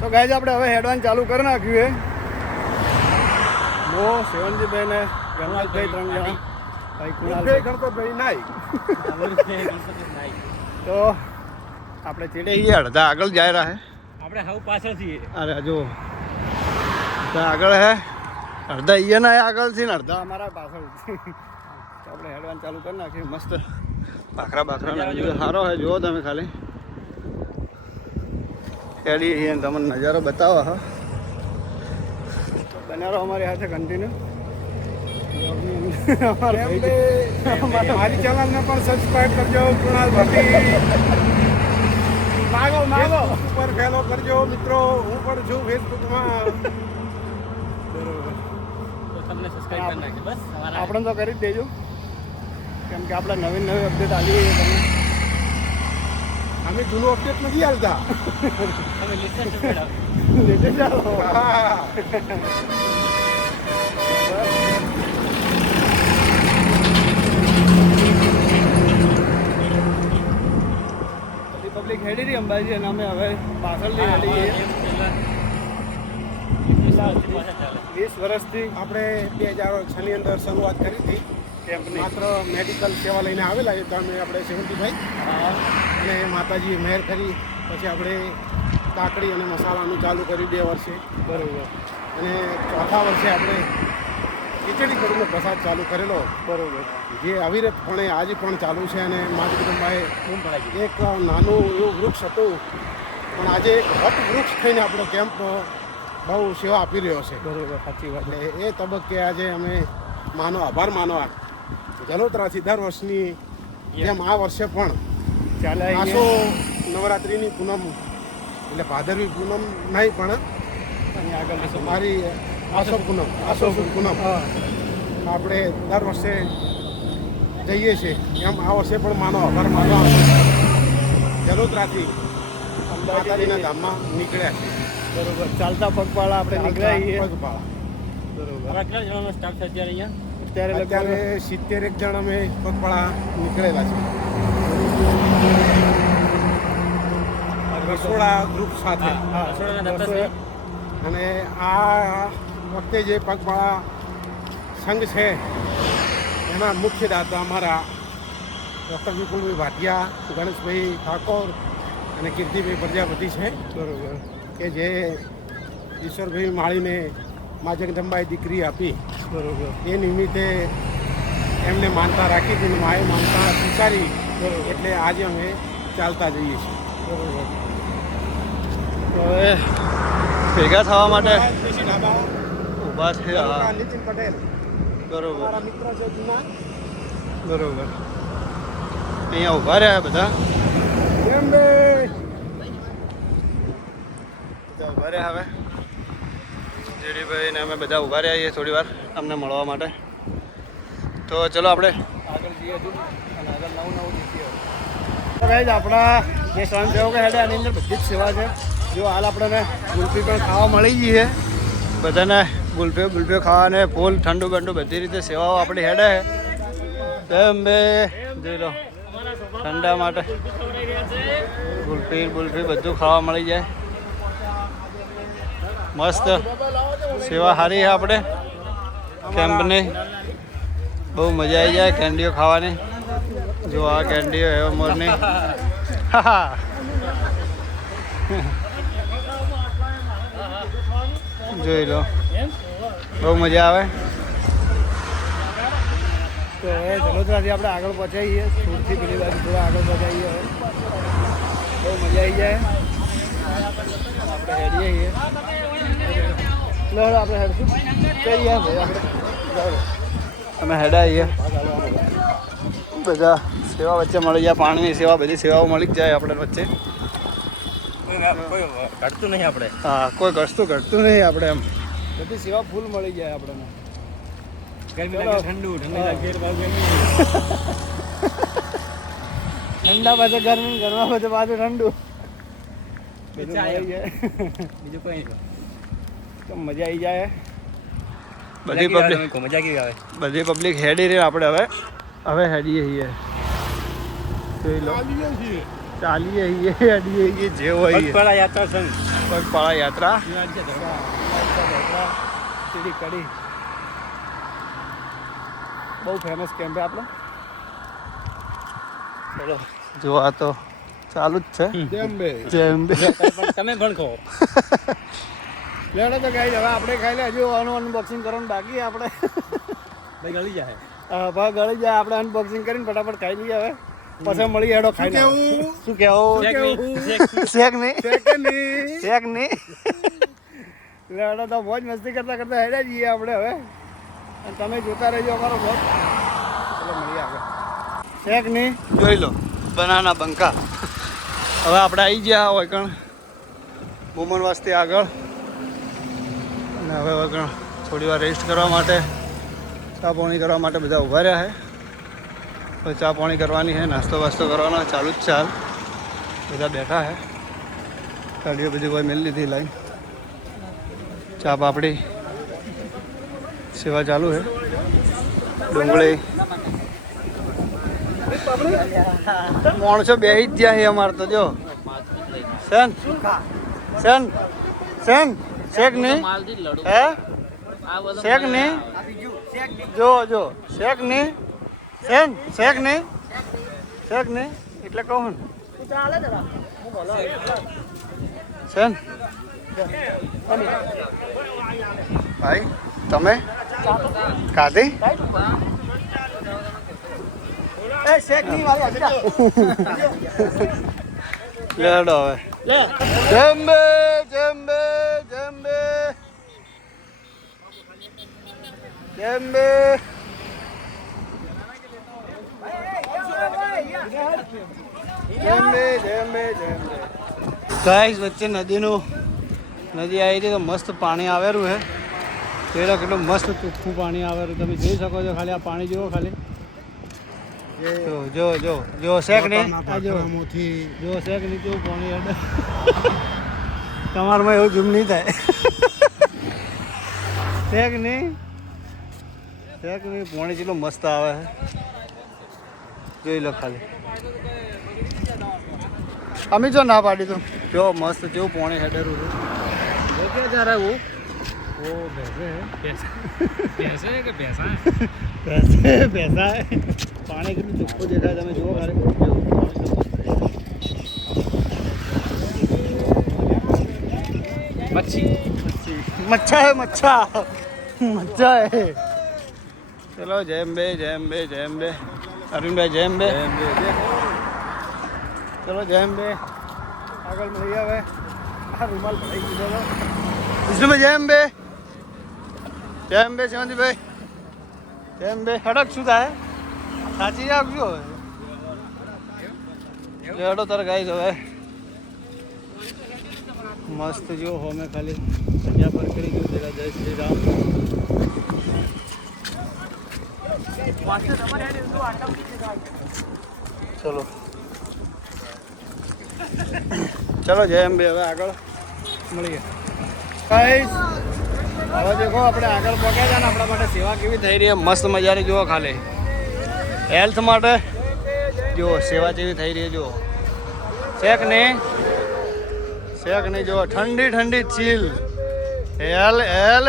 તો ગાઈઝ આપણે હવે હેડવાન ચાલુ કરી નાખ્યું છે. સેવનજીભાઈ ને ગણપતભાઈ 3 જણા ભાઈ કુણાલભાઈ ગણપતભાઈ નાઈ તો આપણે ચીડે અડધા આગળ જાય રહ્યા હે આપણે હાવ પાછળ છીએ. અરે જો આગળ હે અડધા અહીંયા ના આગળ છે ને અડધા અમારા પાછળ તો આપણે હેડવાન ચાલુ કરી નાખીએ. મસ્ત ભાખરા સારો હે જુઓ તમે ખાલી હેડી તમને નજારો બતાવો. હા તો બનારો અમારી સાથે કન્ટિન્યુ. મારી ચેનલને પણ સબસ્ક્રાઇબ કરજો. કુણાલ ભટ્ટી માગો ઉપર ફેલો કરજો મિત્રો. હું પણ છું ફેસબુકમાં. તો તમને સબસ્ક્રાઇબ કરી નાખજો બસ. આપણે તો કરી જ દેજો કેમ કે આપણે નવી અપડેટ આવી છે. તમે અમે જૂનું અપડેટ નથી હાલતા. તમે લેટેસ્ટ મેળવો. લેટેસ્ટ આવો. પબ્લિક હેડી રહી અંબાજી અને અમે હવે પાછળથી હેડી 20 વર્ષથી આપણે 2006 ની અંદર શરૂઆત કરી હતી કેમ્પની. માત્ર મેડિકલ સેવા લઈને આવેલા છે. તમે આપણે 70ભાઈ અને માતાજી મહેર કરી પછી આપણે કાકડી અને મસાલાનું ચાલુ કર્યું 2 વર્ષે. બરોબર. અને ચોથા વર્ષે આપણે ખીચડી કડીનો પ્રસાદ ચાલુ કરેલો. બરોબર. જે અવિરતપણે આજે પણ ચાલુ છે. અને માતા કુટુંબાએ બૂમ પડાવી એક નાનું એવું વૃક્ષ હતું પણ આજે એક વટ વૃક્ષ થઈને આપણો કેમ્પ બહુ સેવા આપી રહ્યો છે. બરોબર, સાચી વાત. એટલે એ તબક્કે આજે અમે આભાર માનવા જલોત્રાથી દર વર્ષની જેમ આ વર્ષે પણ ચાલે આસો નવરાત્રિની પૂનમ એટલે ભાદરવી પૂનમ નહીં પણ આગળ મારી આસો પૂનમ આપણે દર વર્ષે જઈએ છીએ એમ આ વર્ષે પણ આભાર માનવા જલોત્રાથી માતાજીના ધામમાં નીકળ્યા છે. બરોબર. ચાલતા પગપાળા આપણે નીકળ્યા છીએ. પગપાળા. બરોબર. આપણા કેટલા જણાનો સ્ટાફ છે અત્યારે અહીંયા? અત્યારે અત્યારે 70 જણ અમે પગપાળા નીકળેલા છે રસોડા ગ્રુપ સાથે. અને આ વખતે જે પગપાળા સંઘ છે એના મુખ્ય દાતા અમારા ડૉક્ટર વિપુલભાઈ ભાટિયા, ગણેશભાઈ ઠાકોર અને કીર્તિભાઈ પ્રજાપતિ છે. બરોબર. કે જે ઈશ્વરભાઈ માળીને મા જગદંબાએ દીકરી આપી. બરોબર. એ નિમિત્તે એમને માનતા રાખી હતી. માએ માનતા સ્વીકારી. એટલે આજે અમે ચાલતા જઈએ છીએ. બરોબર. તો હવે ભેગા થવા માટે ઊભા છે. હા, નીતિન પટેલ બરોબર. મારા મિત્ર છે જૂના. બરોબર. અહીંયા ઊભા રહ્યા બધા. એમ બે બધા ઊભા રહ્યા. હવે જેડીભાઈ ને અમે બધા ઊભા રહ્યા છીએ થોડી વાર અમને મળવા માટે. તો ચલો આપણે આગળ જઈએ હજુ અને આગળ નવું દેખીએ. તો ગાઈઝ આપણા જે સ્વયંસેવકો હેડે આની અંદર બધી જ સેવા છે. જો હાલ આપણને ગુલ્ફી પણ ખાવા મળી ગઈ છે. બધાને ગુલ્ફીઓ ખાવાને ફૂલ ઠંડુ બંડુ બધી રીતે સેવાઓ આપણી હેડે છે. એમ બે જોઈ લો ઠંડા માટે ગુલ્ફી બધું ખાવા મળી જાય. મસ્ત સેવા સારી છે આપણે કેમ્પની. બહુ મજા આવી જાય કેન્ડીઓ ખાવાની. જો આ કેન્ડીઓ એવો મોરની જોઈ લો બહુ મજા આવે. તો હવે જલોદરાથી આપણે આગળ પહોંચાઈએ. સુરથી પેલી બાજુ થોડા આગળ પહોંચાઈએ. બહુ મજા આવી જાય. આપણે હેડીએ છીએ. આપણે હેડશું કરીએ ભાઈ. આપણે અમે હેડાઈએ બધા સેવા વચ્ચે મળી જાય. પાણીની સેવા બધી સેવાઓ મળી જ જાય આપણે વચ્ચે. ઘટતું નહીં આપણે. હા, કોઈ ઘટતું નહીં આપણે. એમ બધી સેવા ફૂલ મળી જાય આપણને. ગરમી લાગે ઠંડુ, ઠંડી લાગે ગરમી. ઠંડા પાસે ગરમી, ગરમા પાસે પાછું ઠંડુ. બધું મળી જાય. બીજું કોઈ નહીં. તો મજા આવી જાય. બધી પબ્લિક મજા કેવી આવે? બધી પબ્લિક હેડી રહી. આપણે હવે હેડીએ છીએ. જોઈ લો ચાલીએ છીએ હેડીએ છીએ જે હોય. પગપાળા યાત્રા સંઘ પગપાળા યાત્રા સીડી કડી બહુ ફેમસ કેમ્પ છે આપણો. ચલો જો આ તો ચાલુ જ છે. જેમ્બે તમે પણ કહો. લેડો તો ગાઈ હવે આપણે ખાઈ લે. હજુ આનું અનબોક્સિંગ કરવાનું બાકી આપણે. ભાઈ ગળી જાય. ભાઈ ગળી જાય. આપણે અનબોક્સિંગ કરીને ફટાફટ ખાઈ લઈએ હવે. પછી મળી હેડો ખાઈ કેવું શું કેવું શેક નહીં લેડો તો મોજ મસ્તી કરતા કરતા હેડ્યા જઈએ આપણે હવે. અને તમે જોતા રહેજો અમારો બ્લોગ. ચલો મળીએ આગળ. શેક નહીં જોઈ લો બનાના બંકા. હવે આપણે આવી ગયા હોય કણ વુમન વાસ્તે આગળ. અને હવે વગણ થોડી વાર રેસ્ટ કરવા માટે ચા પાણી કરવા માટે બધા ઊભા રહ્યા છે. તો ચા પાણી કરવાની છે, નાસ્તો વાસ્તો કરવાનો ચાલુ જ ચાલ. બધા બેઠા છે. ગાડીઓ બધી કોઈ મેળ લીધી લાઈન. ચા પાપડી સેવા ચાલુ છે. ડુંગળી માણસો બેસી જ ગયા છે અમારે તો. જો સેન સેન સેન શેક નહીં હે શેક નહીં જો જો શેક નહીં શેક નહીં શેક નહીં એટલે કહું ને શેન ભાઈ તમે ખાધી લેડો હવે જેમ્બે જેમ્બે જેમ્બે જેમ્બે જેમ્બે જેમ્બે જેમ્બે. ગાઈસ વચ્ચે નદી આવી હતી તો મસ્ત પાણી આવેલું છે. પેલો કેટલું મસ્ત ચોખ્ખું પાણી આવેલું તમે જોઈ શકો છો. ખાલી આ પાણી જુઓ ખાલી. જો જો જો શેક નહીં જો શેક નહીં કેવું પાણી હેડે. તમારામાં એવું ઝૂમ નહીં થાય. શેક નહીં પાણી જેટલું મસ્ત આવે છે. જોઈ લો ખાલી. અમે જો ના પાડી તો જો મસ્ત જેવું પાણી હેડેરું છે. वो भैंसे है कि भैंसा ભેંસા પાણી કેટલું ચોખ્ખું દેખાય તમે જુઓ મારે. મચ્છા હે મચ્છા હે. ચલો જેમ્બે જેમ્બે જેમ્બે. અરવિંદભાઈ જેમ્બે. ચલો જેમ્બે આગળ મળીએ હવે. આ રૂમાલ ભરાઈ ગયો. વિષ્ણુભાઈ જેમ્બે જેમ્બે શિવાંતિભાઈ જેમ્બે. હડક શું થાય સાચી રાખજો હવે. લેડો તારે ગાઈસ હવે મસ્ત જો હોમે ખાલી કન્યા પર કરી ગયું તેરા જય શ્રી રામ. ચલો ચલો જય અંબે. હવે આગળ મળીએ ગાઈસ. હવે દેખો આપણે આગળ પહોંચ્યા છે ને આપણા માટે સેવા કેવી થઈ રહી છે. મસ્ત મજાની જુઓ ખાલી હેલ્થ માટે જુઓ સેવા જેવી થઈ રહી છે. જુઓ શેક નહીં જુઓ ઠંડી ઠંડી ચીલ હેલ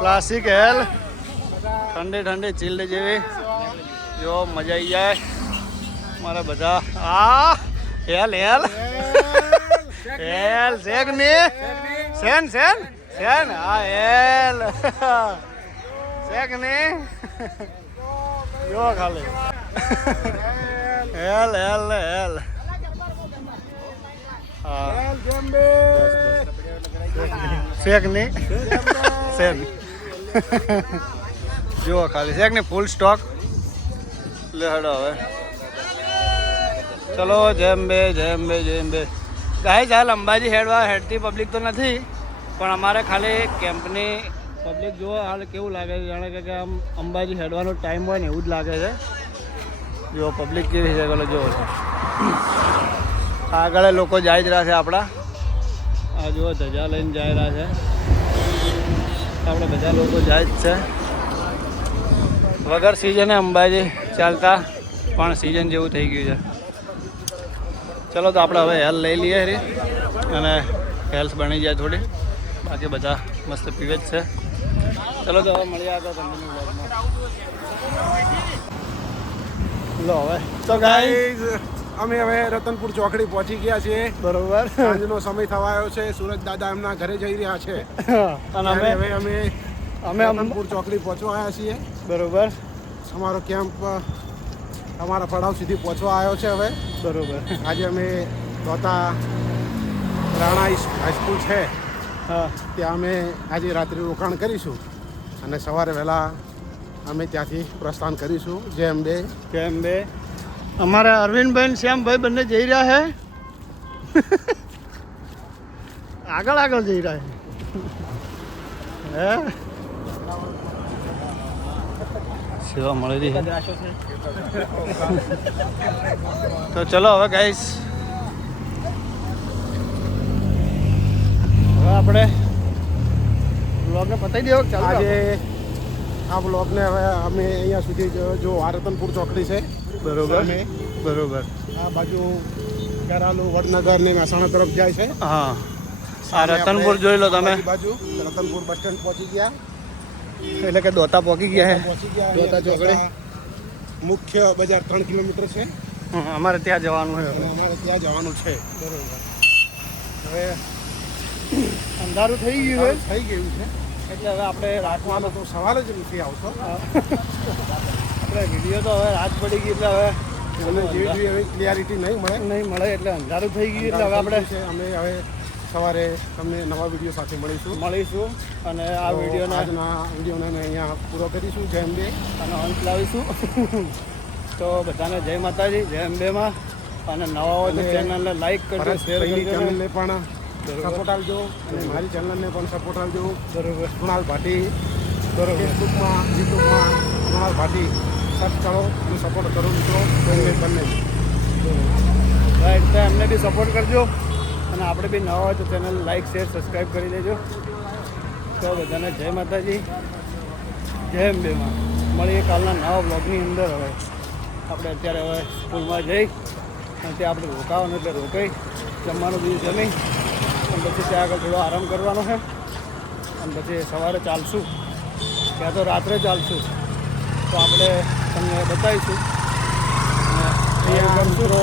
ક્લાસિક હેલ ઠંડી ઠંડી ચીલ જેવી જો મજા આવી જાય મારા બધા. આ હેલ શેક નહીં સેન હા હેલ શેક નહીં જો ખાલી હેલ હા શેક નહીં સેન જુઓ ખાલી શેક નહીં ફૂલ સ્ટોક. લે હડો હવે ચલો જેમ્બે ગાઈસ. હાલ અંબાજી હેડતી પબ્લિક તો નથી પણ અમારે ખાલી કેમ્પની પબ્લિક જુઓ હાલ કેવું લાગે છે. જાણે કે આમ અંબાજી હેડવાનો ટાઈમ હોય ને એવું જ લાગે છે. જો પબ્લિક કેવી છે જુઓ આગળ લોકો જાય જ રહ્યા છે આપણા. આ જુઓ ધજા લઈને જાય રહ્યા છે. આપણે બધા લોકો જાય જ છે. વગર સિઝને અંબાજી ચાલતા પણ સિઝન જેવું થઈ ગયું છે. ચલો તો આપણે હવે હેલ લઈ લઈએ રે અને હેલ્થ બની જાય થોડી, બાકી બધા મસ્ત પીવે જ છે. ચલો તો હવે મળીએ આગળ તમને વ્લોગમાં. લો હવે તો ગાઈઝ અમે હવે રતનપુર ચોકડી પહોંચી ગયા છીએ. બરોબર. સાંજનો સમય થવા આવ્યો છે. સુરજ દાદા એમના ઘરે જઈ રહ્યા છે અને અને હવે અમે રતનપુર ચોકડી પહોંચવા આવ્યા છીએ. બરોબર અમારો કેમ્પ અમારા પડાવ સુધી પહોંચવા આવ્યો છે. હવે બરોબર. આજે અમે દોતા રાણા હાઈસ્કૂલ છે હા ત્યાં અમે આજે રાત્રિ રોકાણ કરીશું અને સવારે વહેલા અમે ત્યાંથી પ્રસ્થાન કરીશું. જય અંબે. કેમ બે અમારા અરવિંદભાઈ ને શ્યામભાઈ બંને જઈ રહ્યા છે. આગળ આગળ જઈ રહ્યા છે. હે સેવા મળેલી છે. તો ચલો હવે ગાઈસ હવે આપણે બ્લોગને પતાવી દેવો. ચાલો આજે આ બ્લોગને હવે અમે અહીંયા સુધી જો આ રતનપુર ચોકડી છે બરોબર સામે. બરોબર. આ બાજુ કેરાલુ વડનગર ને મહેસાણા તરફ જાય છે. હા આ રતનપુર જોઈ લો તમે, આ બાજુ રતનપુર બસ સ્ટેન્ડ પહોંચી ગયા. એટલે કે દોતા પહોંચી ગયા છે. પહોંચી ગયા. દોતા ચોકડી. મુખ્ય બજાર 3 કિલોમીટર છે અમારે ત્યાં જવાનું છે. અને અમારે ત્યાં જવાનું છે. બરોબર. હવે અંધારું થઈ ગયું થઈ ગયું છે છે એટલે હવે આપણે રાતમાં તો સવાલ જ નથી આવતો. આપણે વિડીયો તો હવે રાત પડી ગઈ એટલે હવે અને જેવી એવી ક્લિયરિટી નહીં મળે. નહીં મળે એટલે અંધારું થઈ ગયું એટલે હવે આપણે છે અમે હવે સવારે તમને નવા વિડીયો સાથે મળીશું. મળીશું અને આ વિડીયોને આજના વિડીયોને અમે અહીંયા પૂરો કરીશું. જય અંબે. અને અંત લાવીશું. તો બધાને જય માતાજી, જય અંબેમાં. અને નવા હોય તો અને ચેનલને લાઈક કરજો, શેર પરેશભાઈની કરજો. ચેનલને પણ બરોબર. સપોર્ટ આપજો અને મારી ચેનલને પણ સપોર્ટ આપજો. બરોબર કૃણાલ ભાટી બરોબર. ફેસબુકમાં યુટ્યુબમાં કૃણાલ ભાટી સર્ચ કરો અને સપોર્ટ કરો મિત્રો. બંને રાઈટ, તો એમને બી સપોર્ટ કરજો અને આપણે બી નવા હોય તો ચેનલ લાઈક શેર સબસ્ક્રાઈબ કરી દેજો. તો બધાને જય માતાજી, જય અંબેમાં. મળીએ કાલના નવા બ્લોગની અંદર. હવે આપણે અત્યારે હવે સ્કૂલમાં જઈ અને ત્યાં આપણે રોકાવાનું એટલે રોકાઈ જમવાનું બીજું જમી અને પછી ત્યાં આગળ થોડો આરામ કરવાનો છે અને પછી સવારે ચાલશું, ત્યાં તો રાત્રે ચાલશું. તો આપણે તમને બતાવીશું. અહીંયા મિત્રો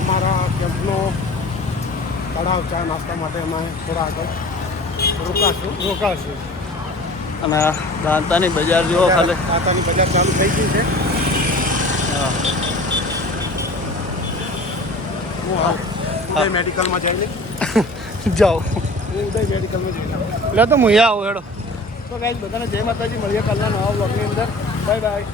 અમારા કેમ્પનો તળાવ ચા નાસ્તા માટે અમે થોડા આગળ રોકાશું. અને દાંતાની બજાર જુઓ ખાલી. દાંતાની બજાર ચાલુ થઈ ગઈ છે. હા હું ઉદય મેડિકલમાં જઈને જાઓ હું ઉદય મેડિકલમાં જઈને એટલે તો હું અહીંયા આવું હેડો. તો ગાઈઝ બધાને જય માતાજી. મળીએ કાલના નવા બ્લોગની અંદર. Bye bye.